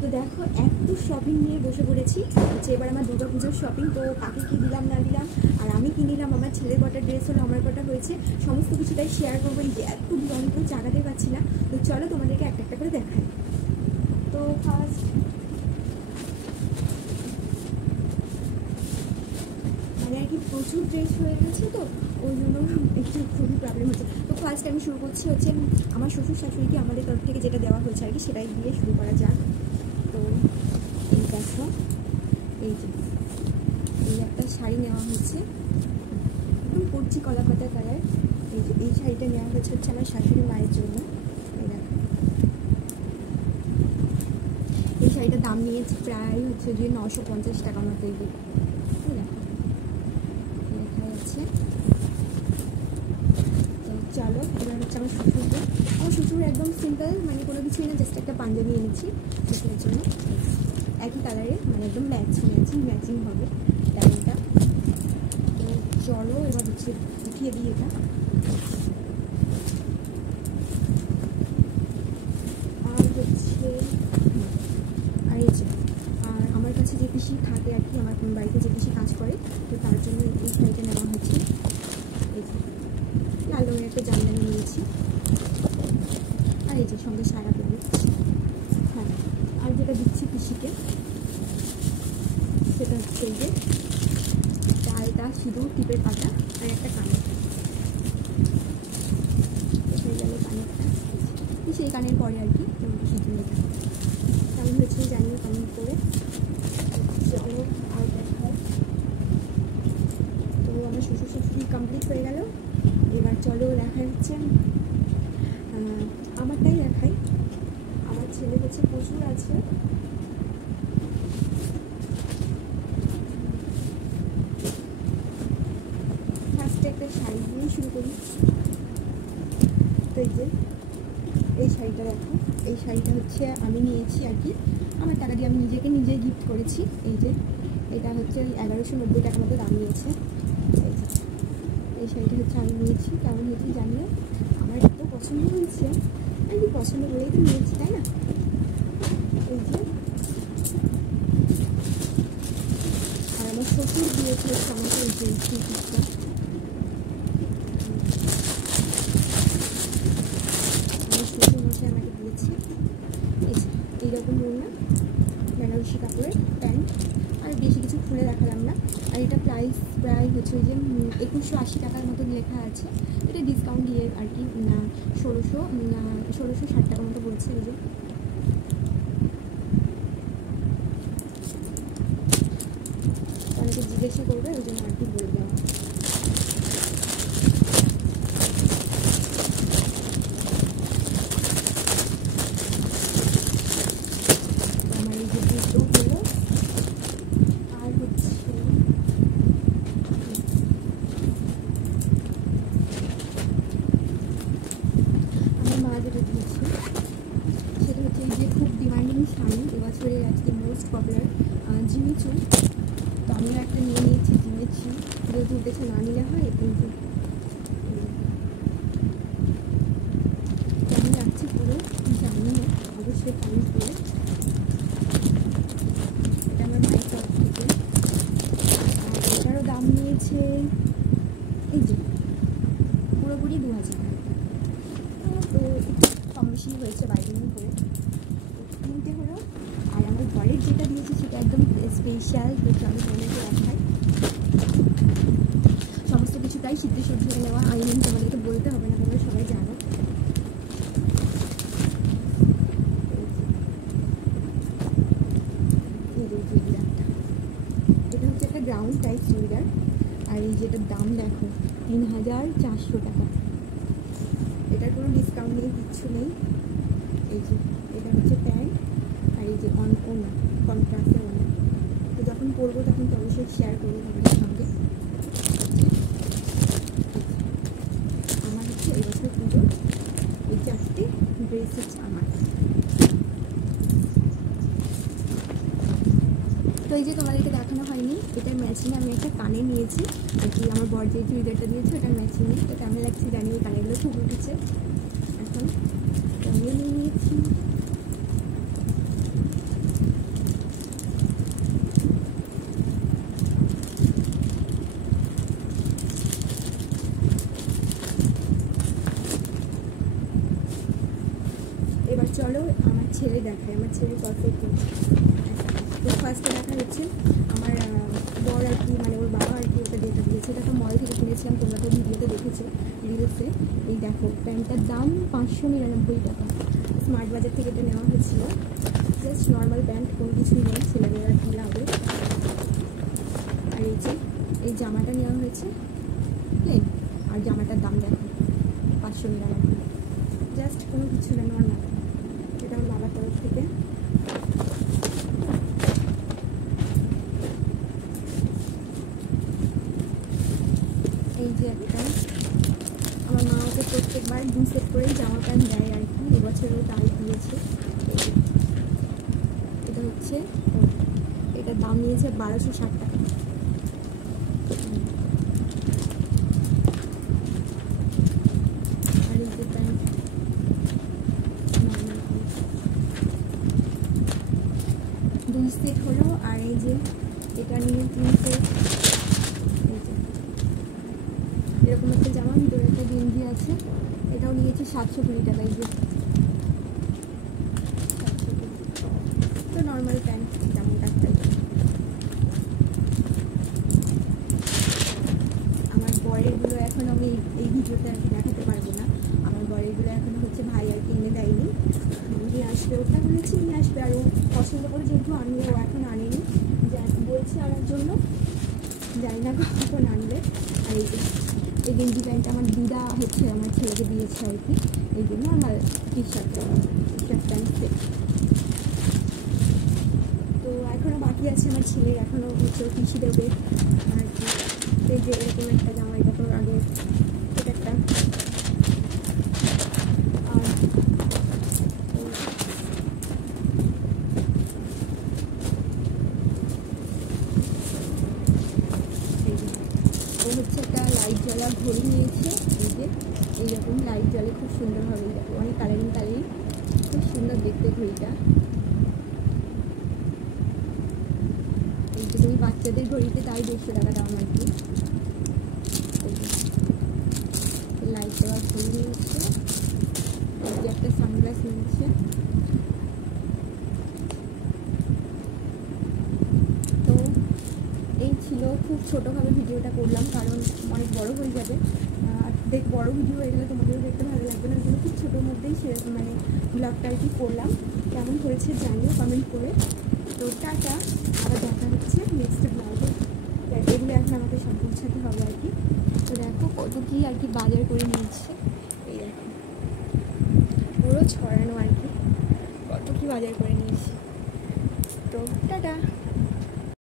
তো দেখো এত শপিং নিয়ে বসে পড়েছি যে এবার আমার দুর্গাপুজোর শপিং। তো কাকে কী দিলাম না দিলাম, আর আমি কি নিলাম, আমার ছেলের কটা ড্রেস হলো, আমার কটা হয়েছে, সমস্ত কিছুটাই শেয়ার করবো। এই যে এত অনেক জায়গাতে পাচ্ছি না, তো চলো তোমাদেরকে একটা একটা করে দেখাই। তো ফার্স্ট মানে আর কি প্রচুর ড্রেস হয়ে গেছে, তো ওই জন্য একটু খুবই প্রবলেম হচ্ছে। তো ফার্স্ট আমি শুরু করছি হচ্ছে আমার শ্বশুর শাশুড়িকে আমাদের তরফ থেকে যেটা দেওয়া হয়েছে আর কি, সেটাই দিয়ে শুরু করা যাক। তো এই দেখো, এই যে এই একটা শাড়ি নেওয়া হয়েছে, একদম করছি কলাপাতা কালার। এই যে এই শাড়িটা নেওয়া হয়েছে হচ্ছে আমার শাশুড়ি মায়ের জন্য। এই দেখো, এই শাড়িটার দাম নিয়েছে প্রায় হচ্ছে যে 950 টাকা মতো। এই দেখো লেখা আছে। তো চলো এবার হচ্ছে আমার শ্বশুরকে। আমার শ্বশুর একদম সিম্পল, মানে কোনো কিছুই না, জাস্ট একটা পাঞ্জাবি এনেছি শ্বশুরের জন্য, একই কালারে, মানে একদম ম্যাচিং হবে প্যান্টটা। তো চলো এবার হচ্ছে উঠিয়ে দিই এটা। আর হচ্ছে আর এই যে আর আমার কাছে যে পিসি থাকে আর কি, আমার বাড়িতে যে পিসি কাজ করে, তো তার জন্য এই শাড়িটা নেওয়া হয়েছে। এই যে লাল রঙের একটা জামদানি নিয়েছি, আর এই যে সঙ্গে সারা ব্লাউজ। হ্যাঁ, আর যেটা দিচ্ছি পিসিকে সেটা হচ্ছে এই যে ডালটা, সিঁদুর, টিপের পাতা আর একটা কানের। হয়ে গেল কানেরটা, সেই কানের পরে আর কি সিঁদুর এটা কেমন হয়েছে জানিও কমেন্ট করে। চলো আর দেখাও। তো আমার শ্বশুর শাশুড়ি কমপ্লিট হয়ে গেল। এবার চলো দেখা হচ্ছে আমারটাই দেখাই। আমার ছেলে হচ্ছে প্রচুর আছে। ফার্স্টে একটা শাড়ি দিয়েই শুরু করি। তো এই যে এই শাড়িটা দেখো, এই শাড়িটা হচ্ছে আমি নিয়েছি আর কি, আমার টাকা দিয়ে আমি নিজে গিফট করেছি। এই যে এটা হচ্ছে 1190 টাকা মতো দাম নিয়েছে। এই শাড়িটা হচ্ছে আমি নিয়েছি, কেমন হয়েছে জানিও। আমার এত পছন্দ হয়েছে, আমি পছন্দ করেই তো নিয়েছি, তাই না। এই যে আর আমার শ্বশুর দিয়েছে আমাকে এই যে পিসটা। আমার শ্বশুর মশাই আমাকে দিয়েছে এই যে এইরকম ওড়না, বেনারসি কাপড়ের প্যান্ট। আর বেশি কিছু খুলে দেখালাম না। আর এটা প্রাইস প্রায় হচ্ছে ওই যে 2180 টাকার মতো লেখা আছে। এটা ডিসকাউন্ট দিয়ে আর কি 1660 টাকার মতো বলছে। এই যে অনেকে জিজ্ঞাসা করবে, ওই জন্য আর কি বলে দেওয়া। আমার এই যে দুটো হলো। আর হচ্ছে আমার মা যেটা দিয়েছে সেটা হচ্ছে এই যে খুব ডিমান্ডিং শাড়ি, এবছরের আজকে মোস্ট পপুলার জিমিচু। তো আমিও একটা নিয়ে নিয়েছি জিমিচু, যেহেতু উঠেছে না নিলে হয়। কিন্তু কেমন লাগছে পুরো জানি না, অবশ্যই কমেন্ট করে। এটা আমার মায়ের তরফ থেকে। আর এটারও দাম নিয়েছে এই যে পুরোপুরি 2000 টাকা। তো একটু কম বেশি হয়েছে বাইরের করে কিনতে হলো। আর আমার ঘরের যেটা দিয়েছি সেটা একদম স্পেশাল, তো আমি তোমাদেরকে দেখাই। সমস্ত কিছু তাই সিদ্ধ সবজি নেওয়া, আই মিন তোমাদেরকে বলতে হবে না, তোমরা সবাই জানো। এই যে চুড়িদারটা, এটা হচ্ছে একটা গ্রাউন্ড টাইপ চুড়িদার। আর এই যেটার দাম দেখো 3400 টাকা। এটার কোনো ডিসকাউন্ট নেই, কিচ্ছু নেই। এই যে এটা হচ্ছে প্যান্ট, আর এই যে ওনা কন্ট্রাস্টের ওনা। তো যখন পরবো তখন তো অবশ্যই শেয়ার করবো তোমাদের সঙ্গে। আমার হচ্ছে এই বছর পুজো এই 4টে ড্রেস হচ্ছে আমার। তো এই যে তোমাদেরকে দেখানো হয়নি, এটার ম্যাচিংয়ে আমি একটা কানে নিয়েছি আর কি। আমার বর যে চুড়িদারটা দিয়েছে ওটার ম্যাচিংয়ে। তো কেমন লাগছে জানি, এই কানেরগুলো খুব উঠেছে এখন। আমিও নিয়ে নিয়েছি। ছেলে দেখায়, আমার ছেলে পারফেক্ট। তো ফার্স্টে দেখা হচ্ছে আমার বর আর কি, মানে ওর বাবা আর কি ওটা ডেটা দিয়েছে। এটা তো মল থেকে কিনেছিলাম, তোমরা তো ভিডিওতে দেখেছো, রিলসে। এই দেখো প্যান্টটার দাম 599 টাকা। স্মার্ট বাজার থেকে এটা নেওয়া হয়েছিল। জাস্ট নর্মাল প্যান্ট, কোনো কিছুই নেই, ছেলেদের আর কি লাগে। আর এই জামাটা নেওয়া হয়েছে প্লেন, আর জামাটার দাম দেখো 599, জাস্ট কোনো কিছু না, নর্মাল। এটা আমার বাবার তরফ থেকে। এই যে একটা, আমার মা ওকে প্রত্যেকবার 2 সেট করেই জামা প্যান্ট দেয় আর কি, এবছরও তাই দিয়েছে। এটা হচ্ছে, এটার দাম নিয়েছে 1260 টাকা। আর এই যে প্যান্ট 2 সেট হলো। আর এই যে এটা নিয়ে 3 সেট। এরকম একটা জামা, ভিতরে একটা গেঞ্জি আছে, এটাও নিয়েছি 720 টাকা। এই যে 720, তো নর্মাল প্যান্ট যেমনটা একটাই। আমার বরেরগুলো এখন আমি এই ভিডিওতে আর কি দেখাতে পারবো না। আমার বরেরগুলো এখন হচ্ছে ভাই আর কি এনে দেয়নি, নিয়ে আসবে। ওটা বলেছি নিয়ে আসবে, আর ও পছন্দ করে যেহেতু আনবে, ও এখন আনেনি, বলছে আনার জন্য, জানি না কখন আনবে। আর এই গেঞ্জি প্যান্টটা আমার দিদা হচ্ছে আমার ছেলেকে দিয়েছে আর কি, এই জন্য আমার টি শার্ট প্যান্ট সেট। তো এখনও বাকি আছে আমার ছেলের, এখনও হচ্ছে পিসি দেবে আর কি। এই যে এরকম একটা জামা, এটা তো আগে, এটা একটা। আর ও হচ্ছে একটা লাইট জ্বলা ঘড়ি নিয়েছে, এই যে এইরকম লাইট জ্বলে, খুব সুন্দরভাবে, অনেক কালারিং, খুব সুন্দর দেখতে ঘড়িটা। এই যে তুমি বাচ্চাদের ঘড়িতে তাই 150 টাকা দাম আর কি। লাইট দেওয়া ঘড়ি নিয়েছে, এই যে একটা সানগ্লাস নিয়েছে। তো এই ছিল, খুব ছোটোভাবে ভিডিওটা করলাম, কারণ অনেক বড় হয়ে যাবে। বড় ভিডিও হয়ে গেলে তোমাদেরও দেখতে ভালো লাগবে না, এগুলো খুব ছোটোর মধ্যেই সেরকম মানে ব্লগটা আর কি করলাম। কেমন হয়েছে জানিও কমেন্ট করে। তো টাটা, আবার দেখা হচ্ছে নেক্সট ব্লগে। এগুলো এখন আমাকে সব পৌঁছাতে হবে আর কি। তো দেখো কত কী আর কি বাজার করে নিয়েছে, এই দেখো পুরো ছড়ানো আর কি, কত কী বাজার করে নিয়েছি। তো টাটা।